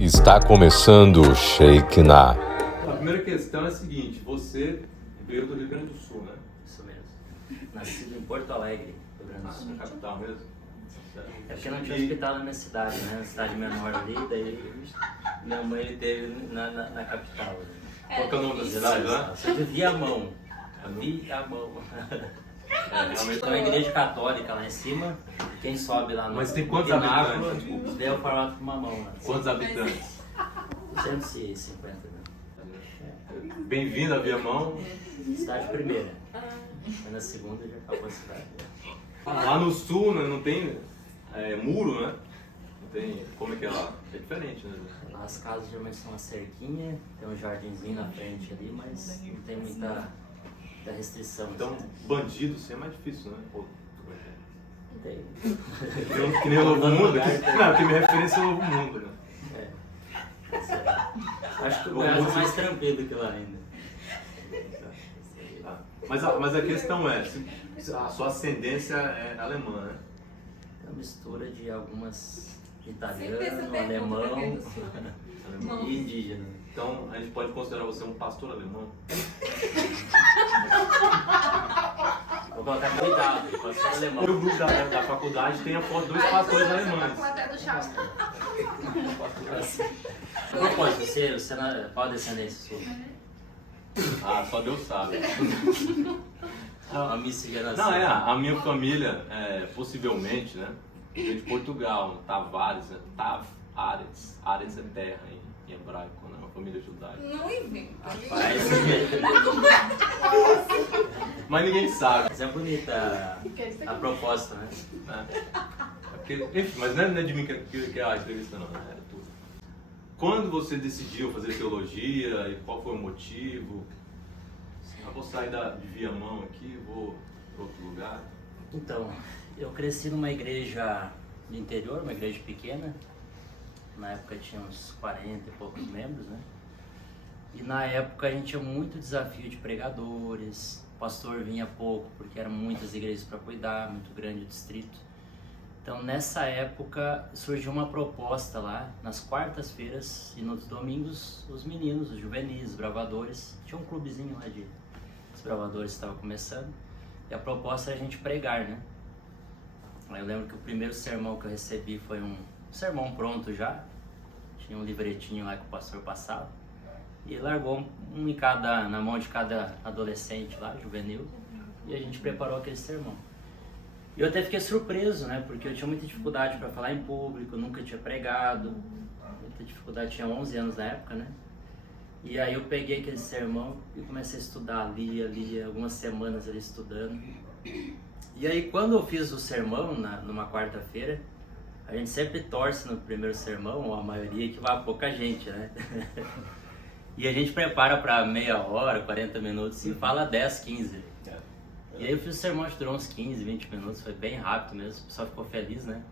Está começando o Shake Na. A primeira questão é a seguinte: você veio do Rio Grande do Sul, né? Isso mesmo. Nascido em Porto Alegre, Rio Grande do Sul. Na capital mesmo? É porque não tinha hospital na minha cidade, né? Uma cidade menor ali, daí minha mãe teve na capital. Né? Qual que é o nome da cidade lá? Sou de Viamão. Viamão. Então a igreja católica lá em cima, quem sobe lá no Mas tem quantos pináculo, habitantes? vê o formato de mamão lá. Quantos habitantes? 250, né? Bem-vindo a Viamão. Cidade primeira. Mas na segunda já acabou a cidade. Lá no sul, né, não tem muro, né? Não tem. Como é que é lá? É diferente, né? Lá as casas geralmente são uma cerquinha, tem um jardinzinho na frente ali, mas não tem muita restrição. Então, assim, né? bandido assim é mais difícil, né? Pô, Não tem. que nem o Novo Todo Mundo? lugar tem. Não, tem minha referência ao Novo Mundo, né? Acho que o Goiás é mais tranquilo que lá ainda. Mas a questão é, se a sua ascendência é alemã, né? É uma mistura de algumas Sempre essa italiano, pergunta alemão do Rio Grande do Sul. Alemão. e indígena. Então, a gente pode considerar você um pastor alemão? Vou colocar cuidado, pode ser alemão. O grupo da faculdade tem a foto de dois pastores alemães. Plateia do Chaves. A propósito, você qual a descendência sua? Ah, só Deus sabe. A miscigenação. Não, a minha família, possivelmente, né? Veio de Portugal, Tavares, né? Ares. Ares é terra em hebraico, né? Uma família judaica. Não inventa. Rapaz, Mas ninguém sabe. mas é bonita a proposta, né? Né? Enfim, mas não é de mim que é a entrevista, não, né? É tudo. Quando você decidiu fazer teologia e qual foi o motivo? Eu vou sair de Viamão aqui, vou para outro lugar. Então, eu cresci numa igreja de interior, uma igreja pequena. Na época tinha uns 40 e poucos membros, né? E na época a gente tinha muito desafio de pregadores, o pastor vinha pouco porque eram muitas igrejas para cuidar, muito grande o distrito. Então nessa época surgiu uma proposta lá, nas quartas-feiras e nos domingos, os meninos, os juvenis, os bravadores, tinha um clubezinho lá de os bravadores estavam começando, e a proposta era a gente pregar, né? Eu lembro que o primeiro sermão que eu recebi foi um sermão pronto já, tinha um livretinho lá que o pastor passava, e largou na mão de cada adolescente lá, juvenil, e a gente preparou aquele sermão. E eu até fiquei surpreso, né, porque eu tinha muita dificuldade para falar em público, nunca tinha pregado, muita dificuldade, tinha 11 anos na época, né, e aí eu peguei aquele sermão e comecei a estudar, lia, algumas semanas ali estudando. E aí quando eu fiz o sermão, numa quarta-feira, a gente sempre torce no primeiro sermão, ou a maioria, que vai pouca gente, né? E a gente prepara para meia hora, 40 minutos e fala 10, 15. E aí eu fiz o sermão, acho que durou uns 15, 20 minutos, foi bem rápido mesmo, o pessoal ficou feliz, né?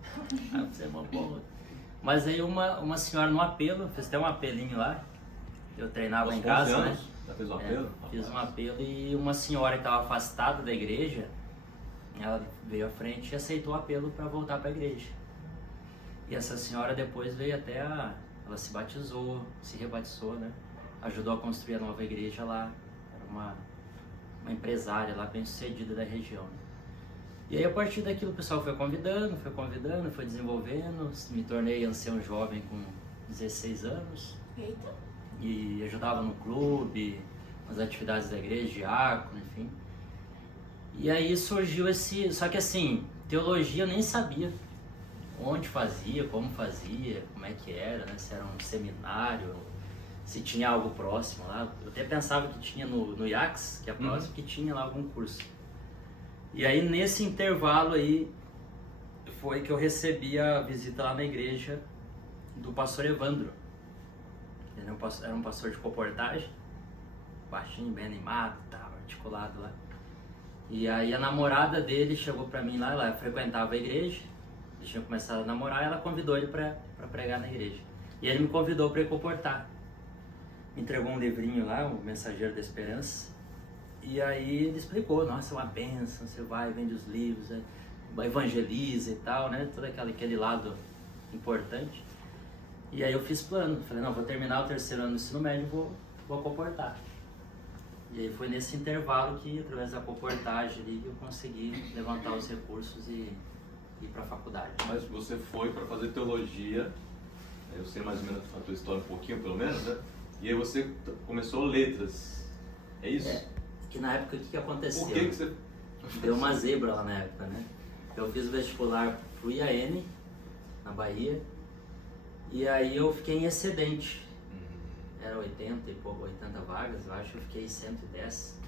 Ah, o sermão bom. Mas aí uma senhora no apelo, fiz até um apelinho lá, eu treinava em casa, né? Já fez um apelo? Fiz um apelo e uma senhora que estava afastada da igreja, ela veio à frente e aceitou o apelo para voltar para a igreja. E essa senhora depois veio até ela se batizou, se rebatizou, né? Ajudou a construir a nova igreja lá, era uma empresária lá bem sucedida da região. Né? E aí a partir daquilo o pessoal foi convidando, foi desenvolvendo, me tornei ancião jovem com 16 anos. Eita. E ajudava no clube, nas atividades da igreja, diácono, enfim. E aí surgiu só que assim, teologia eu nem sabia onde fazia, como é que era, né? Se era um seminário, se tinha algo próximo lá. Eu até pensava que tinha no IACS, que é próximo, que tinha lá algum curso. E aí nesse intervalo aí foi que eu recebi a visita lá na igreja do pastor Evandro. Ele era um pastor de comportagem, baixinho, bem animado, tava articulado lá. E aí a namorada dele chegou pra mim lá, ela frequentava a igreja, eles tinham começado a namorar, e ela convidou ele pra pregar na igreja. E ele me convidou pra ir comportar. Me entregou um livrinho lá, o Mensageiro da Esperança. E aí ele explicou, nossa, é uma bênção, você vai, vende os livros, evangeliza e tal, né? Todo aquele lado importante. E aí eu fiz plano, falei, não, vou terminar o terceiro ano do ensino médio e vou comportar. E aí foi nesse intervalo que, através da comportagem ali, eu consegui levantar os recursos e ir para a faculdade. Mas você foi para fazer teologia, eu sei mais ou menos a tua história um pouquinho, pelo menos, né? E aí você começou letras, é isso? É, que na época o que aconteceu? Por que você... Deu uma zebra lá na época, né? Eu fiz o vestibular pro IAN, na Bahia, e aí eu fiquei em excedente. Era 80 e pouco, 80 vagas, eu acho que eu fiquei em 110.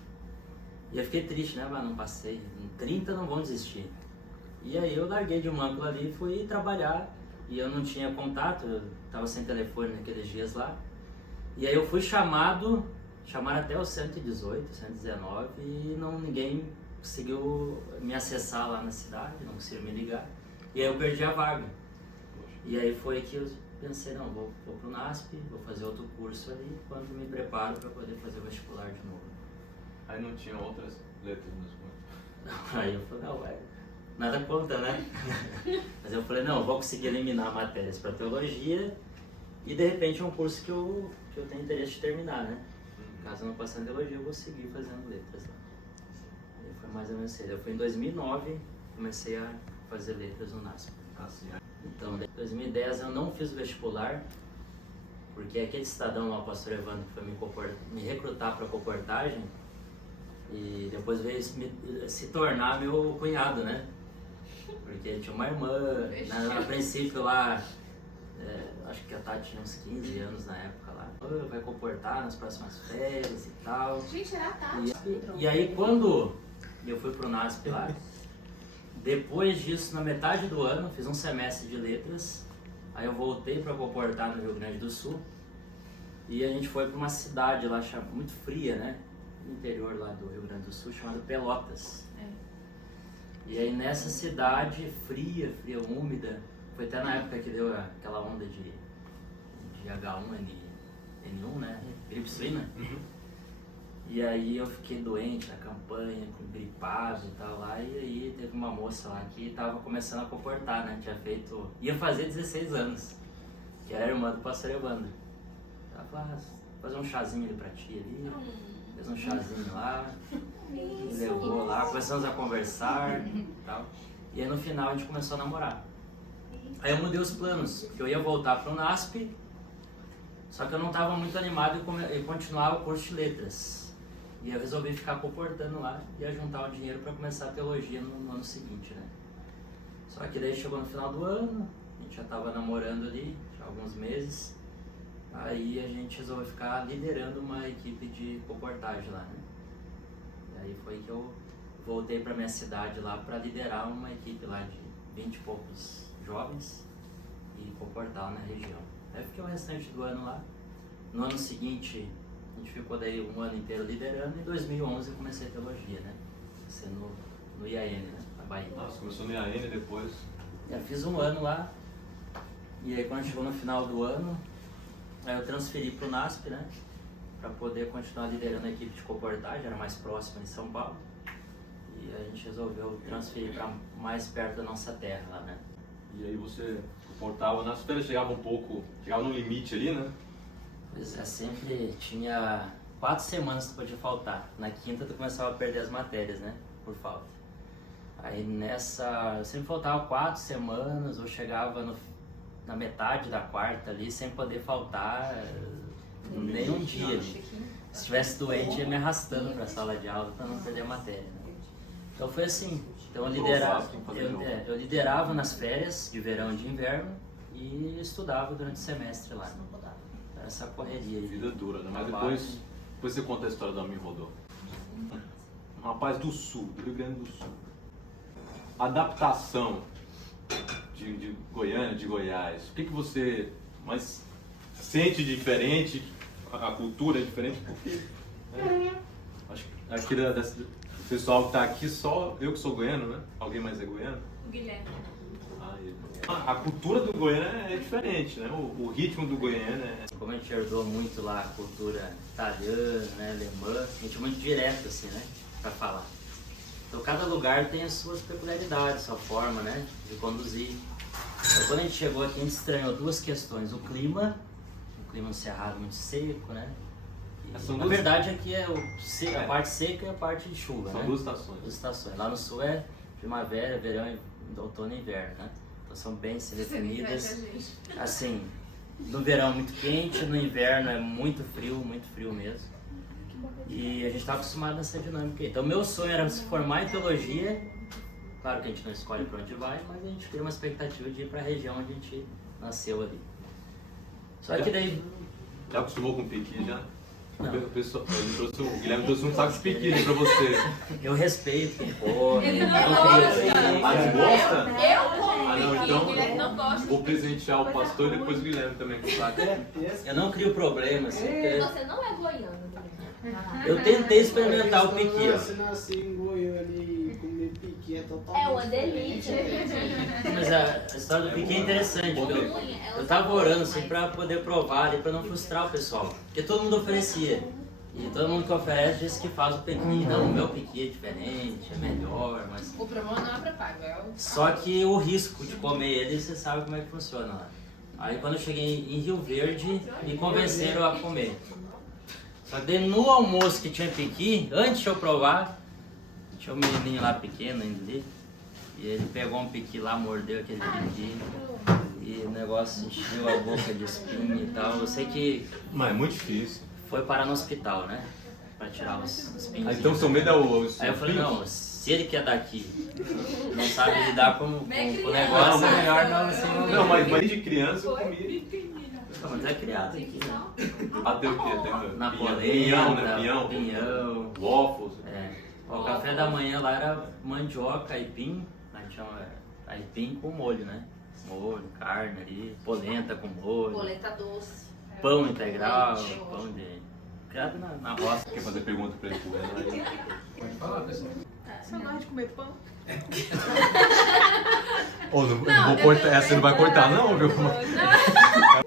E eu fiquei triste, né? Mas não passei. Em 30 não vão desistir. E aí eu larguei de um ângulo ali e fui trabalhar. E eu não tinha contato, eu tava sem telefone naqueles dias lá. E aí eu fui chamaram até o 118, 119 e ninguém conseguiu me acessar lá na cidade, não conseguiram me ligar. E aí eu perdi a vaga. E aí foi que eu pensei, não, vou pro NASP, vou fazer outro curso ali, quando me preparo para poder fazer o vestibular de novo. Aí não tinha outras letras nas contas? Aí eu falei, não, nada conta, né? Mas eu falei, não, eu vou conseguir eliminar matérias para teologia e de repente é um curso que eu tenho interesse de terminar, né? Caso eu não passe na teologia, eu vou seguir fazendo letras lá. Aí foi mais ou menos cedo. Eu fui em 2009, comecei a fazer letras no NASP. Assim, Então, em 2010 eu não fiz o vestibular, porque aquele cidadão lá, o pastor Evandro, que foi me recrutar para comportagem, e depois veio se tornar meu cunhado, né? Porque ele tinha uma irmã, a princípio lá, acho que a Tati tinha uns 15 anos na época lá, vai comportar nas próximas férias e tal. Gente, era a Tati. E aí quando eu fui pro NASP lá, depois disso, na metade do ano, fiz um semestre de letras, aí eu voltei para comportar no Rio Grande do Sul, e a gente foi para uma cidade lá muito fria, né? No interior lá do Rio Grande do Sul, chamada Pelotas. E aí nessa cidade fria, úmida, foi até na época que deu aquela onda de H1N1, né? Gripe suína. E aí eu fiquei doente na campanha, gripado e tal lá, e aí teve uma moça lá que tava começando a comportar, né? Ia fazer 16 anos, que era a irmã do pastor Evandro. Ela falou, fazer um chazinho ali pra ti ali, fez um chazinho lá, me levou lá, começamos a conversar e tal. E aí no final a gente começou a namorar. Aí eu mudei os planos, porque eu ia voltar pro NASP, só que eu não estava muito animado em continuar o curso de letras. E eu resolvi ficar comportando lá e ia juntar um dinheiro para começar a teologia no ano seguinte, né? Só que daí chegou no final do ano, a gente já estava namorando ali, já há alguns meses. Aí a gente resolveu ficar liderando uma equipe de comportagem lá, né? E aí foi que eu voltei para minha cidade lá para liderar uma equipe lá de 20 e poucos jovens e comportar lá na região. Aí fiquei o restante do ano lá. No ano seguinte, a gente ficou daí um ano inteiro liderando e em 2011 eu comecei a teologia, né? Sendo no IAN, né? Na Bahia. Nossa, começou no IAN e depois... Eu fiz um ano lá e aí quando chegou no final do ano, aí eu transferi para o NASP, né? Para poder continuar liderando a equipe de comportagem, era mais próxima em São Paulo. E a gente resolveu transferir para mais perto da nossa terra lá, né? E aí você comportava, nas férias chegava no limite ali, né? Pois é, sempre tinha 4 semanas que tu podia faltar. Na quinta tu começava a perder as matérias, né? Por falta. Aí eu sempre faltava 4 semanas, ou chegava na metade da quarta ali, sem poder faltar nem um dia. Se estivesse doente, ia me arrastando para a sala de aula para não perder a matéria, né? Então foi assim. Então eu liderava nas férias de verão e de inverno e estudava durante o semestre lá. Essa correria aí. Vida dura, né? Mas depois você conta a história do amigo Rodolfo. Um rapaz do sul, do Rio Grande do Sul. Adaptação de Goiânia, de Goiás. O que você mais sente diferente? A cultura é diferente? Porque acho que aqui o pessoal que está aqui, só eu que sou goiano, né? Alguém mais é goiano? O Guilherme. A cultura do Goiânia é diferente, né? O ritmo do Goiânia é... Como a gente herdou muito lá a cultura italiana, né, alemã, a gente é muito direto assim, né, para falar. Então cada lugar tem as suas peculiaridades, sua forma, né, de conduzir. Então, quando a gente chegou aqui, a gente estranhou duas questões. O clima no Cerrado muito seco, né? Na verdade, aqui é a parte seca e a parte de chuva, São né? duas estações. Duas estações. Lá no sul é primavera, verão, outono e inverno, né? Então são bem se definidas. Assim, no verão muito quente, no inverno é muito frio mesmo. E a gente está acostumado nessa dinâmica. Então, meu sonho era se formar em teologia. Claro que a gente não escolhe para onde vai, mas a gente tem uma expectativa de ir para a região onde a gente nasceu ali. Só que daí... Já acostumou com piqui já? Não. O Guilherme trouxe um saco de piqui pra você. Eu respeito quem come. Ele não eu gosta. creio. Ah, não gosta? Eu como Ah, não, piqui, então o Guilherme não gosta. vou presentear o pastor e depois o Guilherme também com o saco. Eu não crio problema, assim, porque Você não é goiano, né? eu tentei experimentar o piqui, ó. Se nascer em Goiânia e comer piqui é totalmente... É uma delícia. Mas a história do piqui é interessante. Eu tava orando assim pra poder provar e pra não frustrar o pessoal. Porque todo mundo oferecia. E todo mundo que oferece diz que faz o piqui. Não, o meu piqui é diferente, é melhor, mas... O problema não é pré-pago, é o... Só que o risco de comer ele, você sabe como é que funciona lá. Aí quando eu cheguei em Rio Verde, me convenceram a comer. Só que daí no almoço que tinha piqui, antes de eu provar, tinha um menininho lá pequeno ainda ali, e ele pegou um piqui lá, mordeu aquele piqui, e o negócio encheu a boca de espinho e tal. Eu sei que Mas é muito difícil. foi parar no hospital, né? Pra tirar os espinhos. Ah, então seu medo é o... Aí eu falei, não, se ele que é daqui, não sabe lidar com o negócio, Não, é melhor não se envolver. Não, mas de criança eu comia. Não, mas é criado aqui, né? Até o quê? Até Na pinhão, né? polenta, Pinhão. pinhão. Waffles. É. O café da manhã lá era mandioca, aipim, né? Tinha aipim com molho, né? Molho, carne ali, polenta com molho, Boleta doce. pão integral, pão de... Criado na roça. Quer fazer pergunta pra ele? Pode falar, pessoal. Você não gosta de comer pão? Ô, não vou cortar, essa você não vai cortar não, viu?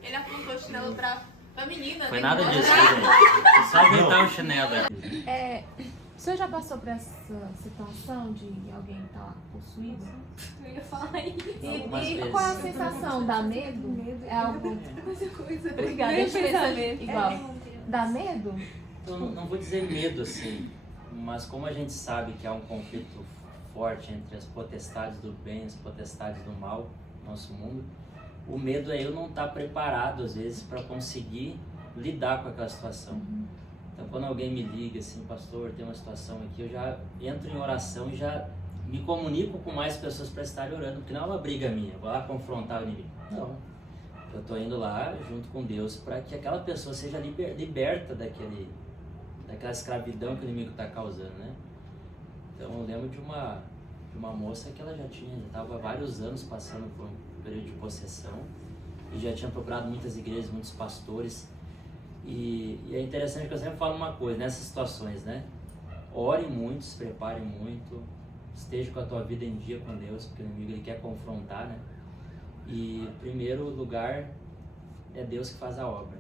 Ele apontou o chinelo pra menina. Foi né? nada disso, gente. Só aguentar o chinelo aqui. O senhor já passou por essa situação de alguém estar possuído? Eu ia falar isso. Algumas E vezes. qual a sensação? Dá medo? É algo... Coisa. Obrigada, Nem deixa eu pensar pensamento. igual. Dá medo? Eu não vou dizer medo assim, mas como a gente sabe que há um conflito forte entre as potestades do bem e as potestades do mal no nosso mundo, o medo é eu não estar preparado às vezes para conseguir lidar com aquela situação. Então quando alguém me liga assim, pastor, tem uma situação aqui, eu já entro em oração e já me comunico com mais pessoas para estarem orando, porque não é uma briga minha, eu vou lá confrontar o inimigo. Não. Eu estou indo lá junto com Deus para que aquela pessoa seja liberta daquela escravidão que o inimigo está causando, né? Então eu lembro de uma moça que ela já estava há vários anos passando por um período de possessão e já tinha procurado muitas igrejas, muitos pastores. E é interessante que eu sempre falo uma coisa, nessas situações, né? Ore muito, se prepare muito, esteja com a tua vida em dia com Deus, porque o inimigo ele quer confrontar, né? E, em primeiro lugar, é Deus que faz a obra.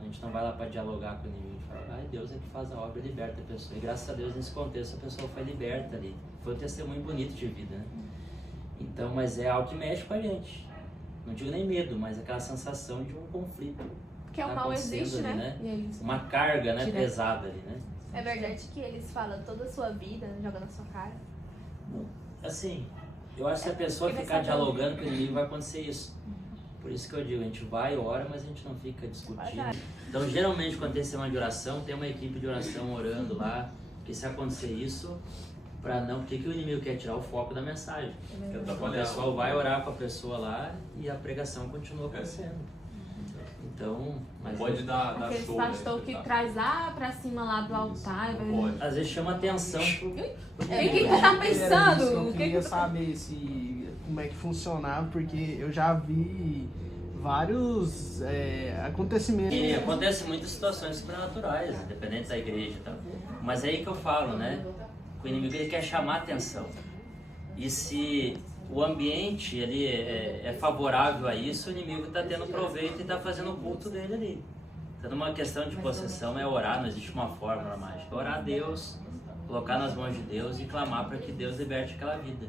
A gente não vai lá para dialogar com o inimigo e falar, Deus é que faz a obra e liberta a pessoa. E graças a Deus, nesse contexto, a pessoa foi liberta ali. Foi um testemunho bonito de vida, né? Então, mas é algo que mexe com a gente. Não digo nem medo, mas aquela sensação de um conflito. Porque o Tá mal acontecendo existe, ali, né? E eles... Uma carga, né, Direto. pesada ali, né? É verdade que eles falam toda a sua vida, joga na sua cara. Assim, eu acho que se a pessoa Ele vai ficar saber. dialogando com o inimigo vai acontecer isso. Por isso que eu digo, a gente vai, ora, mas a gente não fica discutindo. Então, geralmente, quando tem semana de oração, tem uma equipe de oração orando lá, porque se acontecer isso, para não... Porque que o inimigo quer tirar o foco da mensagem. O pessoal vai orar com a pessoa lá e a pregação continua acontecendo. Então, mas Pode dar Aqueles show, pastor né? que traz lá pra cima lá do altar. Não pode. às vezes chama atenção pro O que inimigo. você tá Eu pensando? O que queria saber como é que funcionava, porque eu já vi vários acontecimentos. E acontece muitas situações sobrenaturais, independente da igreja e tal. Mas é aí que eu falo, né? Que o inimigo ele quer chamar atenção. E se o ambiente ele é favorável a isso, o inimigo está tendo proveito e está fazendo o culto dele ali. Então, numa questão de possessão é orar, não existe uma fórmula mágica. Orar a Deus, colocar nas mãos de Deus e clamar para que Deus liberte aquela vida.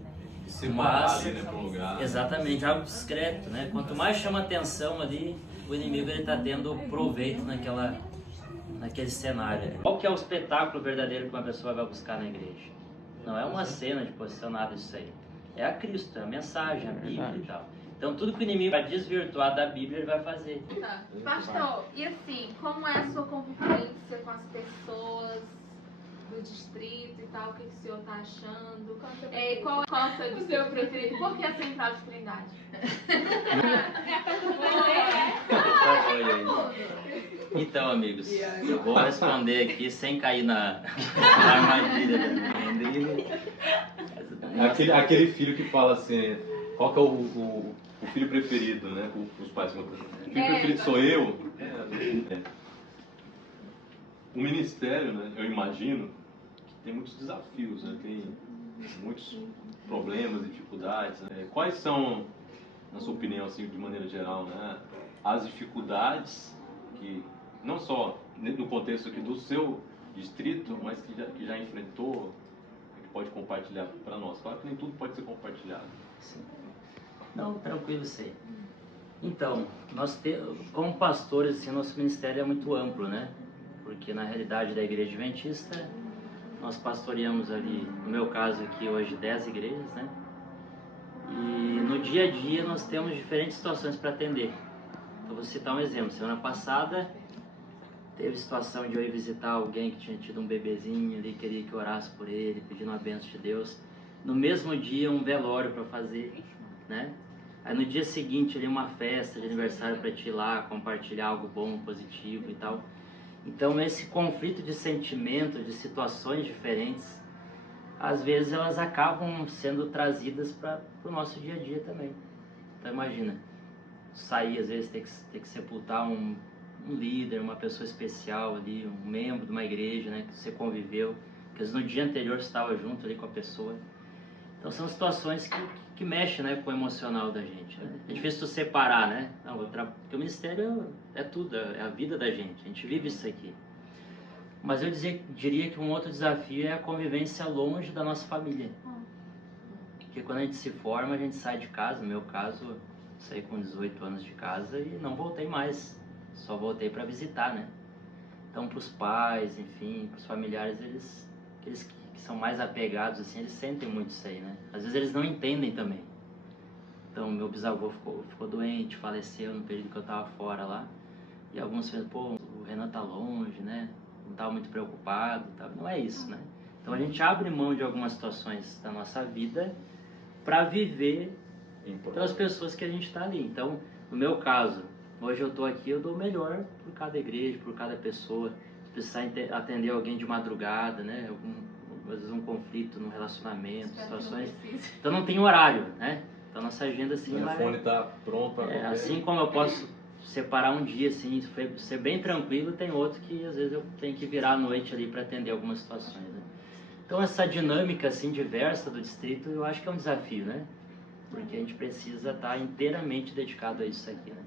separar Mas, ali, né, para um lugar. exatamente, algo discreto, né? Quanto mais chama atenção ali, o inimigo ele tá tendo proveito naquele cenário ali. Qual que é o espetáculo verdadeiro que uma pessoa vai buscar na igreja? Não é uma cena de posição, nada disso aí. É a Cristo, é a mensagem, a Bíblia e tal. Então tudo que o inimigo vai desvirtuar da Bíblia, ele vai fazer. Tá. Pastor, e assim, como é a sua convivência com as pessoas do distrito e tal? O que o senhor tá achando? Qual é o seu preferido? Por que a Central de Trindade? Então, amigos, eu vou responder aqui sem cair na armadilha da Andrine. Aquele filho que fala assim, qual que é o filho preferido, né? Os pais perguntam. O filho preferido sou eu. O ministério, né? Eu imagino que tem muitos desafios, né? Tem muitos problemas e dificuldades. Né? Quais são, na sua opinião, assim, de maneira geral, né? As dificuldades que, não só no contexto aqui do seu distrito, mas que já enfrentou, que pode compartilhar para nós. Claro que nem tudo pode ser compartilhado. Sim. Não, tranquilo, sei. Então, como pastores, assim, nosso ministério é muito amplo, né? Porque na realidade da Igreja Adventista, nós pastoreamos ali, no meu caso aqui hoje, 10 igrejas, né? E no dia a dia nós temos diferentes situações para atender. Eu vou citar um exemplo. Semana passada teve situação de eu ir visitar alguém que tinha tido um bebezinho ali, queria que eu orasse por ele, pedindo uma bênção de Deus. No mesmo dia, um velório para fazer, né? Aí no dia seguinte, ali, uma festa de aniversário para te ir lá, compartilhar algo bom, positivo e tal. Então, esse conflito de sentimentos, de situações diferentes, às vezes elas acabam sendo trazidas para o nosso dia a dia também. Então, imagina, sair, às vezes, ter que sepultar um líder, uma pessoa especial ali, um membro de uma igreja, né, que você conviveu, que no dia anterior você estava junto ali com a pessoa. Então são situações que mexem, né, com o emocional da gente, né? É difícil tu separar, né? Não, porque o ministério é tudo, é a vida da gente, a gente vive isso aqui. Mas eu diria que um outro desafio é a convivência longe da nossa família. Porque quando a gente se forma, a gente sai de casa. No meu caso, saí com 18 anos de casa e não voltei mais. Só voltei para visitar, né? Então, para os pais, enfim, para os familiares, eles que são mais apegados, assim, eles sentem muito isso aí, né? Às vezes eles não entendem também. Então, meu bisavô ficou doente, faleceu no período que eu estava fora lá. E alguns pensam, pô, o Renan tá longe, né? Não estava muito preocupado, tá? Não é isso, né? Então, a gente abre mão de algumas situações da nossa vida para viver pelas pessoas que a gente está ali. Então, no meu caso, hoje eu estou aqui, eu dou o melhor por cada igreja, por cada pessoa. Se precisar atender alguém de madrugada, né? Às vezes um conflito no relacionamento, situações. Então não tem horário, né? Então nossa agenda assim. O telefone está pronto para assim como eu posso separar um dia assim, ser bem tranquilo, tem outro que às vezes eu tenho que virar à noite ali para atender algumas situações, né? Então essa dinâmica assim diversa do distrito, eu acho que é um desafio, né? Porque a gente precisa estar inteiramente dedicado a isso aqui, né?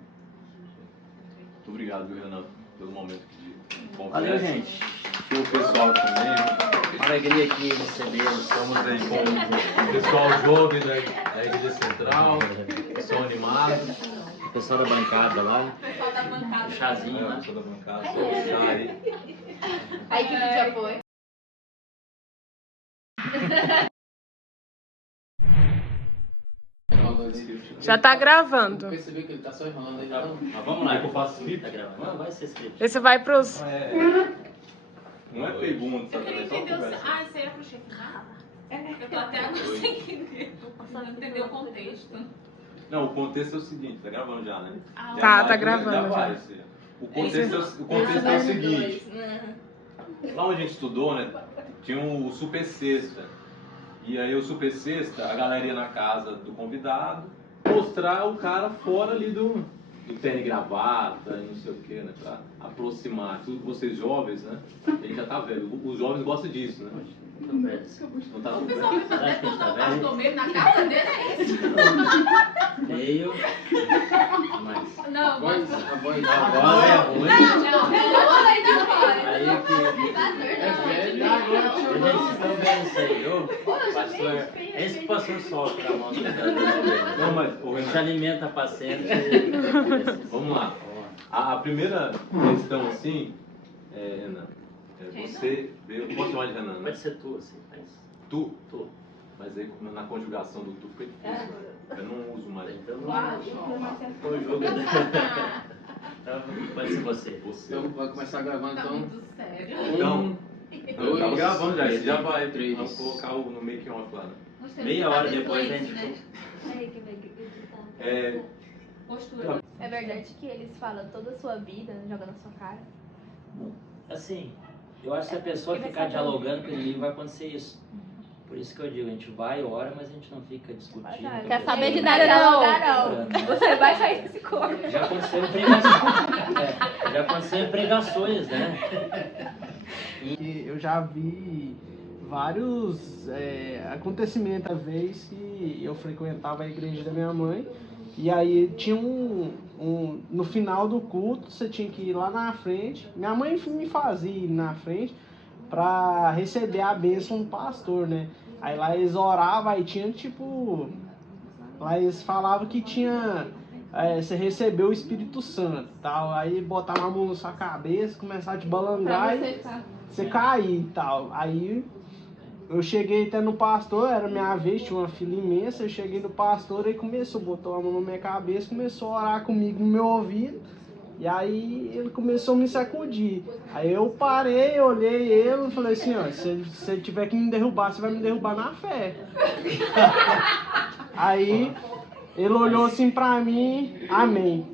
Muito obrigado, Renan, pelo momento de conversa. Valeu, gente. E o pessoal também. Uma alegria aqui recebê-los. Estamos aí com o pessoal jovem da Igreja Central, são animados. O pessoal da bancada lá. O pessoal da bancada. O chazinho lá. O pessoal da bancada, o chá aí. A equipe de apoio. Já tá gravando. Percebi que ele tá só enrolando aí, não? Mas vamos lá. Eu faço script? Tá gravando? Não, vai ser script. Esse vai pros. Não é pergunta, Eu queria é só entender conversa. Ah, isso aí é pro chefe final? Eu tô até agora sem entender. Não entender o contexto. Não, o contexto é o seguinte, tá gravando já, né? Ah, Tá, Já tá vai, gravando já. já. Vai ser. O contexto é o seguinte. Lá onde a gente estudou, né, tinha o Super Sexta. E aí o Super Sexta, a galera ia na casa do convidado, mostrar o cara fora ali do terno e gravata e não sei o que, né, pra aproximar. Tudo vocês jovens, né, a gente já tá velho, os jovens gostam disso, né? Não tá O tudo pessoal velho? vai fazer botar o pastor mesmo na casa dele, é isso? Meio. Mas. Não, A voz. Agora é ruim. não, melhor aí da fora. Aí que. É velho, agora Gente, vocês estão vendo isso aí, viu? pastor, é esse que o pastor sofre na mão da Não, mas, ô, a gente Renan, alimenta paciente. vamos lá. A primeira questão, assim, Renan, você veio... Posso chamar de Renan, né? Pode ser tu, assim, mas Tu, tu. mas aí na conjugação do tu foi difícil. Eu não uso mais. Então conjuga. Então, pode ser você. Você. Então, vai começar gravando, Tá então. muito sério. Então, eu tava gravando já, isso já vai. Três. Vamos colocar o no making off lá, né? Nós temos Meia que hora fazer depois a silêncio, gente... É, Postura. É verdade que eles falam toda a sua vida, jogando na sua cara? Assim, eu acho que se a pessoa ficar dialogando com o inimigo vai acontecer isso. Por isso que eu digo, a gente vai, ora, mas a gente não fica discutindo. com a Quer pessoa. saber de nada não. Não. Você vai sair desse corpo. Já aconteceu em pregações. Já aconteceu em pregações, né? E eu já vi vários acontecimentos, a vez que eu frequentava a igreja da minha mãe, e aí tinha no final do culto, você tinha que ir lá na frente, minha mãe me fazia ir na frente para receber a bênção do pastor, né? Aí lá eles oravam, aí tinha tipo, lá eles falavam que tinha, você recebeu o Espírito Santo, tal, aí botava a mão na sua cabeça, começava a te balangar e você cair e tal. Aí eu cheguei até no pastor, era minha vez, tinha uma fila imensa, eu cheguei no pastor e começou, botou a mão na minha cabeça, começou a orar comigo no meu ouvido, e aí ele começou a me sacudir. Aí eu parei, olhei ele e falei assim, ó, se você tiver que me derrubar, você vai me derrubar na fé. Aí ele olhou assim pra mim, amém.